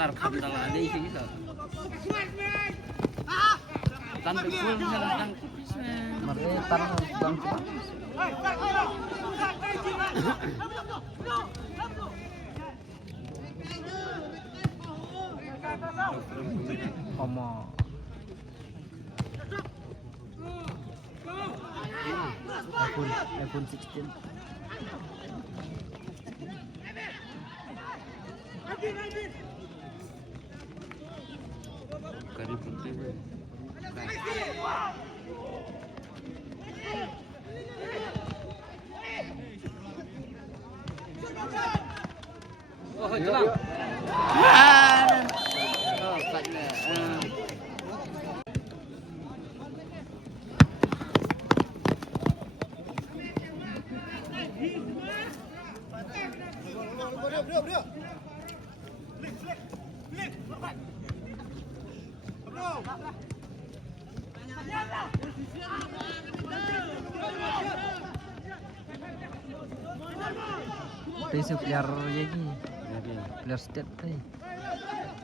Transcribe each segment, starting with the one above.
Tarkam dalam ada isi gitu. Tanpa full misalnya Mereka tarang bang. Omo. iPhone 16. Kari putih. Oh, jelang. Oh, katnya. Itu player lagi. Player state tadi.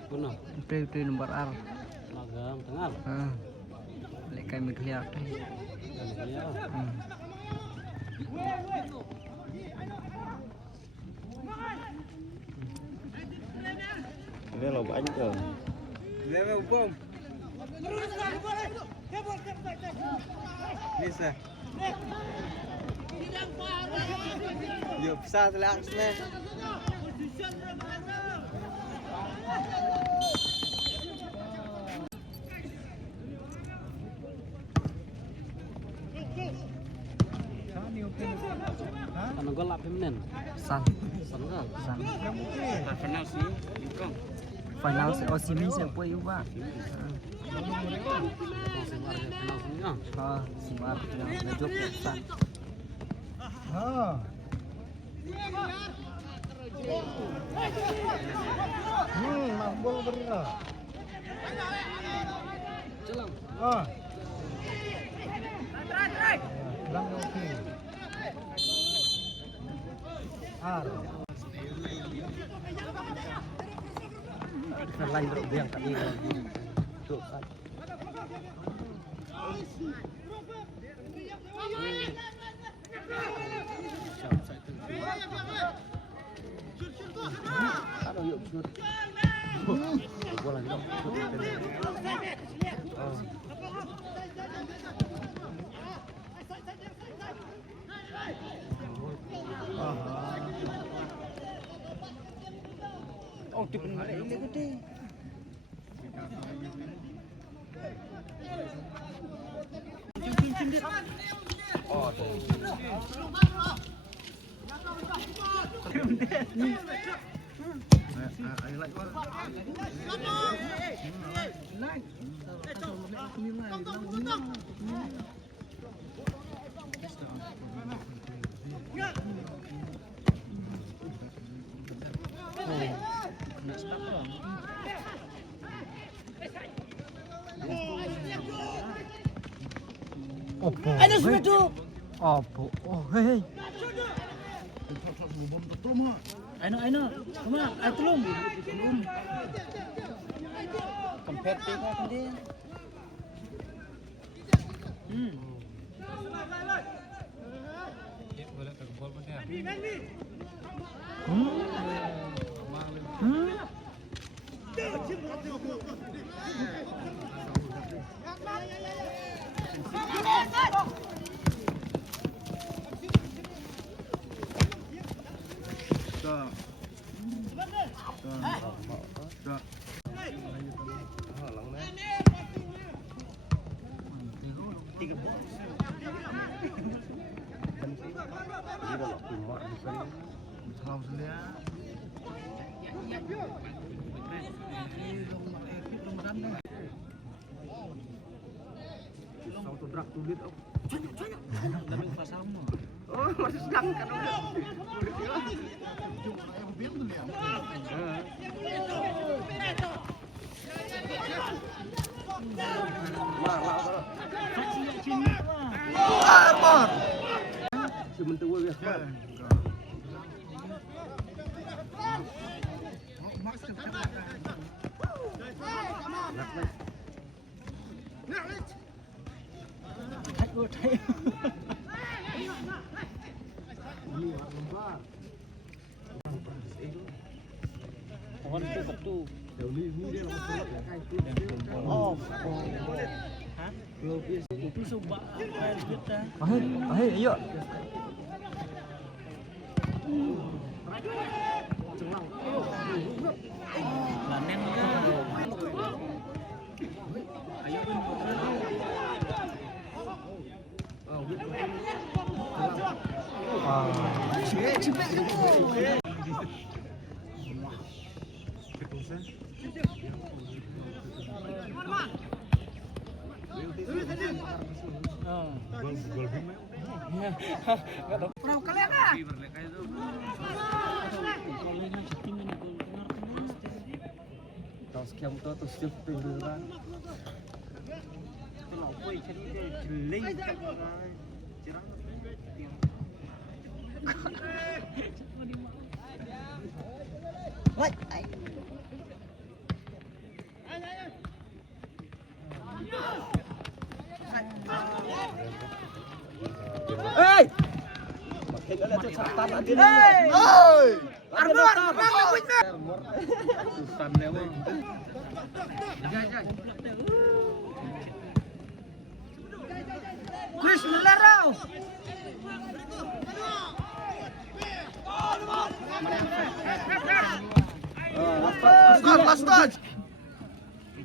Kuno. Play nomor R. Magam tengah. Lek kami clear tadi. Ini lo banyak tuh. Ini bom. Bisa. Yo bisa telak sini. Ano gol apa menen? San. Final sih, ikong. Final si Osimhen siapa juga? Simar final ngejok ya San. Mabol berira. Celang. Try. Lang oke. Lain berbiang tadi. Tuh San. Aduh yuk shoot. Gua lagi dong. Oh, di benar ini gede. Oh, Ada sepeda. Opo. Oh, hei. Aino. Kuma, ayo tolong. kompetitif kan dia. Boleh ke gol pun dia. Oh, masih sedang kan udah. Sebentar ya. Pohon itu satu. Oh. Hah? Itu coba air kita. Ayo. Lanen Sekian tu tu setiap pilihan. Kalau boleh jadi jelek. Hey! Chris Melero. Last touch.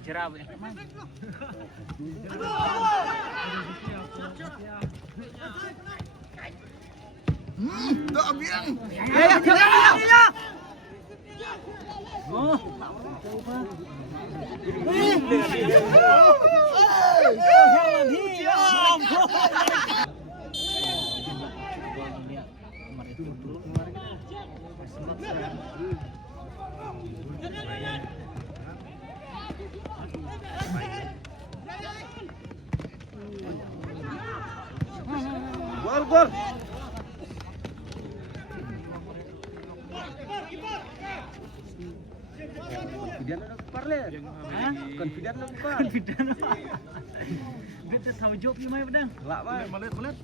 Jerab. Tak ambil. Oh. Gol. Confident nak parle. Confident nak par. Dia tahu job ni mai pedang. Lak ba? Malet.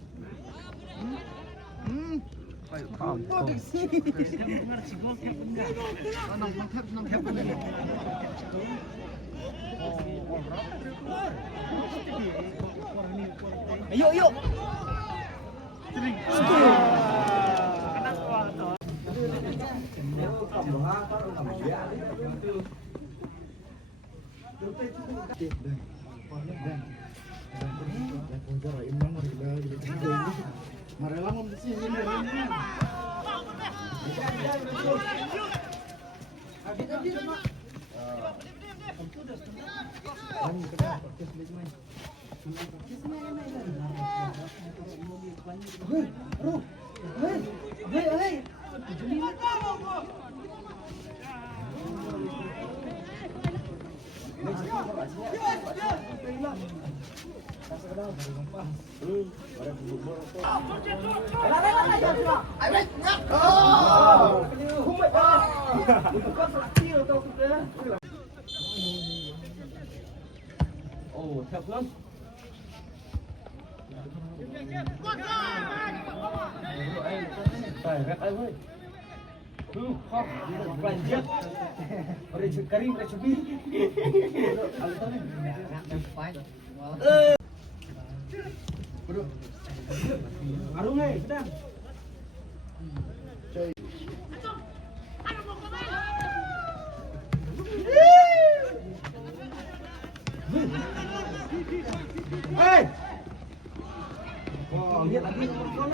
Dengar si gol tiap benda. Ayo. Oh, thật lắm. Phải gắt ai ơi. Kok, lanjut. Mereka Karim, mereka Cubi. Arung sedang. Hey! Wow, lihat lagi nomor kau.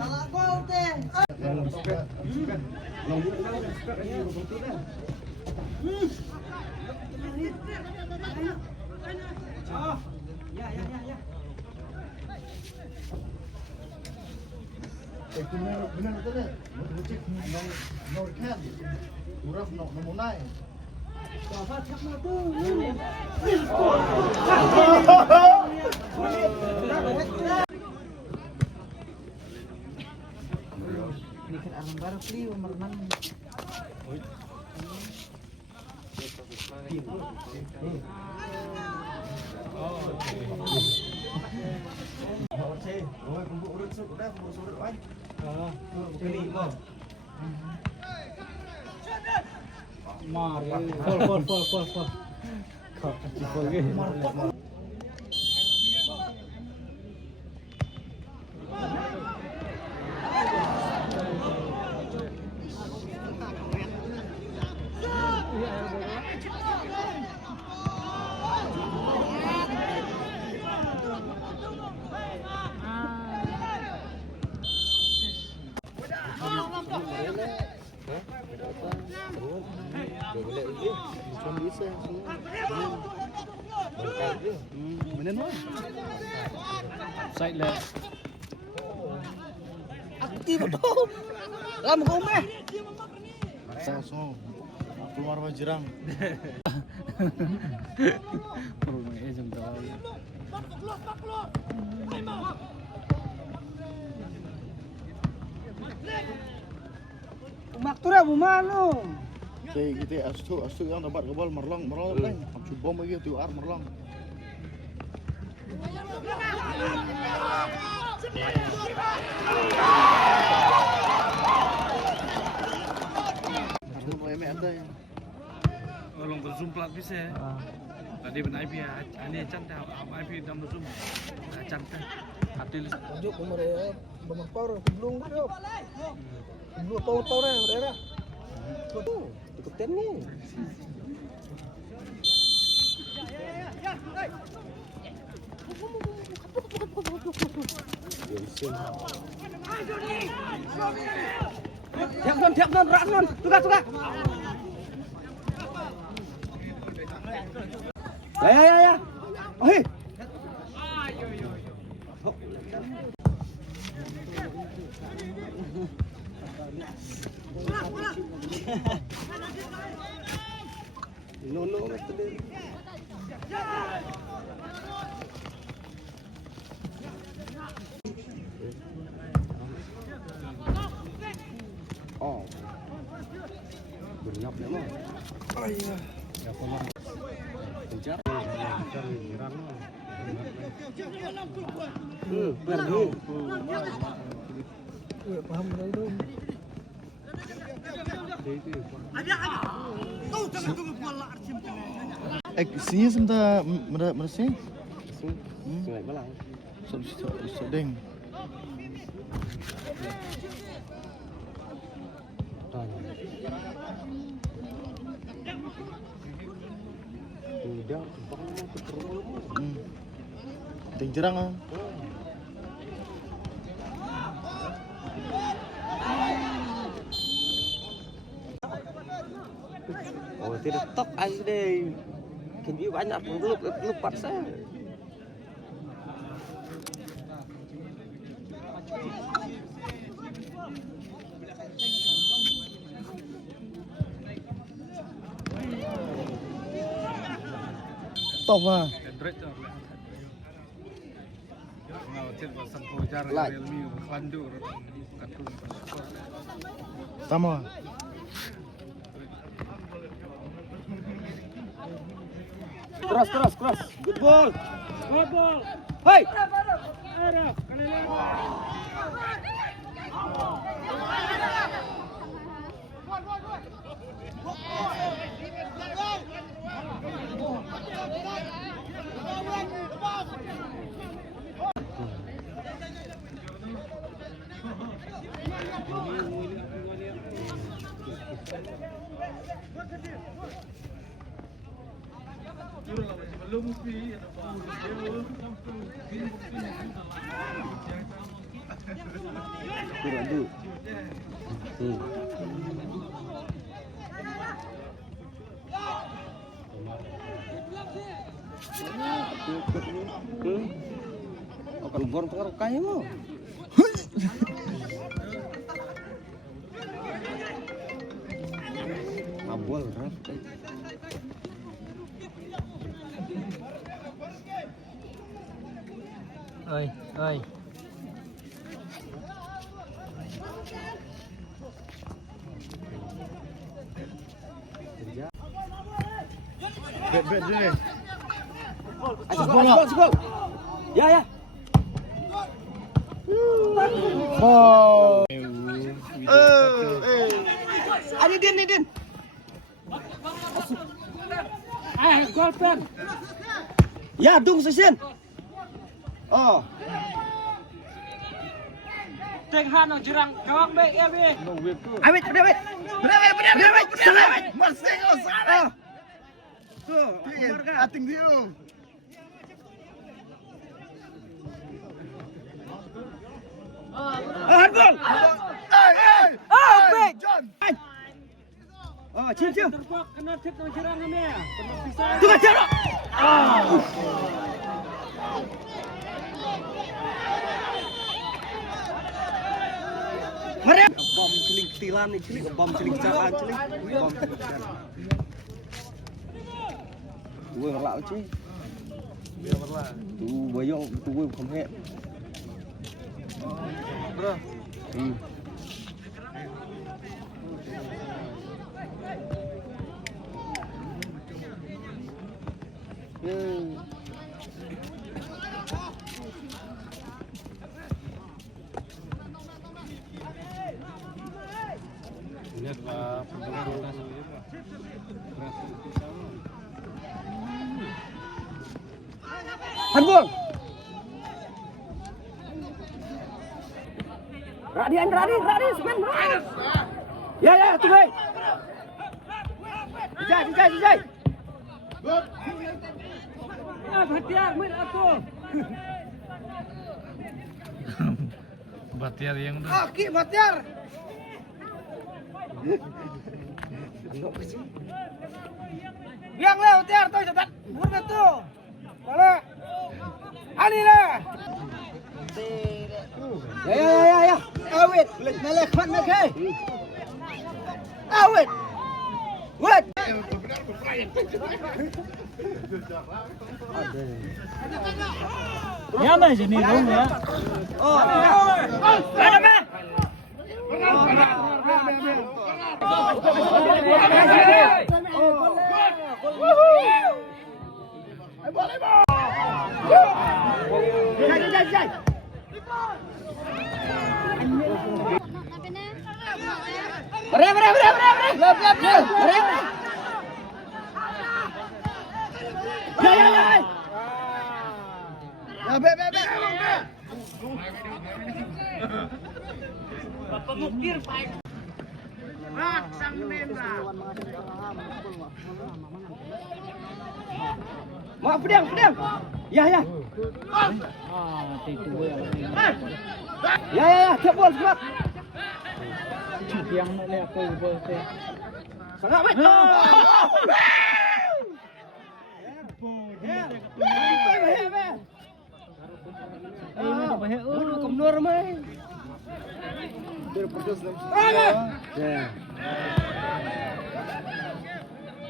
Salah gol teh. Benar betul deh. Mau cek nomor kan. Murah nomor 9. Ini kan arang baru pli umur 6. Rồi cũng bộ rực sụp đấy, bộ số được anh. Cái gì không? Mari. Pol. Kau pol ke? Side le. Aktif betul. Lama kau meh. Langsung keluar Wajirang. Perlu mengejem tahu. Umak tu dah bumanu. Kayak gitu astu yang dapat kebal merlang kan. Aku bom lagi tu ar merlang. Aku mau emek ada ya. Long ke zoom plat bisa. Tadi ben IP ani canta IP dalam zoom. Canta. Atil Tunjuk umur dia. Bermakar belum tu. Belum tahu dah daerah. Tu ikutin ni. Tiap non, rak non, tukar. Ya. Oi. No, oh, bernyap memang. Oh iya. Ya komar. Kejar. Pergi. Paham dah. Sini sebentar merasa. Sungai Balang. Sedeng. Tidak, Ting jerang ah. oh tidak tok aja deh. Kini banyak peluk paksa. Top ah. Android tu. Nah, hotel pasang pojar Realme Klandu kartun. Tama. Keras. Good ball. Good ball. Hai. Ada. Kali lagi. Kurang dulu. Akan borong pengaruh kaya mo. Abol, Raf. Oi. Bet sini. Gol. Ya. Oh. Ani Din. Gol pen. Ya, dung sesin. Oh. Teng Han jerang gawang baik ya, Be. Awet, bener. Masih sana. Tuh, Ating dia. handball. Baik. John. Oh, cium. Kena tip nang jerang namanya. Tunggu jerang. Mari. Bom celing ketilan nih, bom celing capan celing. Bom celing capan. Gue berlak cuy. Biar berlah. Tuh bayang tuh gue không hẹn. Bro. Lihat Pak, Handball. Radian, semen. Ya, tunggu. Dijai. Batiar, main aku. Batiar yang udah. Aki, Batiar. Yang leh, Batiar tuh cepat. Buruk tuh. Boleh. Ani lah. Ya. Awet, melek fan melek. Awet. Wait. Ya mah sini dong ya. Oh. Ada mah. Jai. Beri. Lep. Beri. Ya. Ya, be. Bapak mukir, Pak. Sang Nendra. Mau pedang. Ya. Itu Ya, cepat bola cepat. yang nak lihat aku boleh. Sangat baik. Kemundur mai.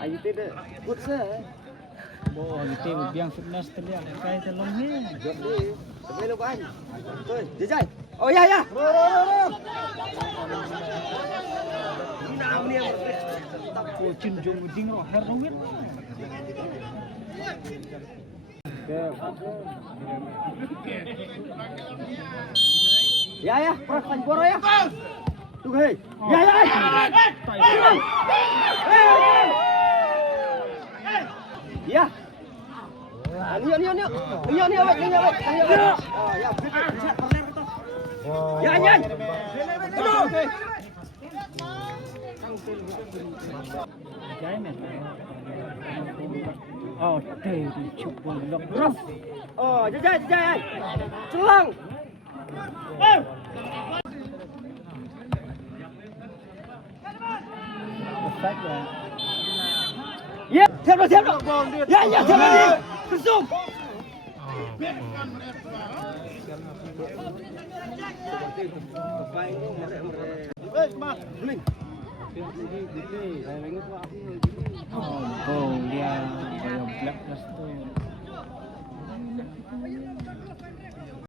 Ayo tidak, good sah. Boh, itu biang fitness terlihat kayak telung ni. Jadi, sebelum bang. Tuh, jajai. Oh ya. Kucing jom ding roh herungin. Ya, perasaan boro ya. Tuh hei. Ya. Ya. Ini awet. Oh, ya, bisa perler itu. Ya. Aduh. Jangan. Oh, teh cukup lok terus. Oh, jajai. Celang. Efek ya. Ya, siap. Ya, siap lagi. Besuk. Oh, dia kayak black plus tu.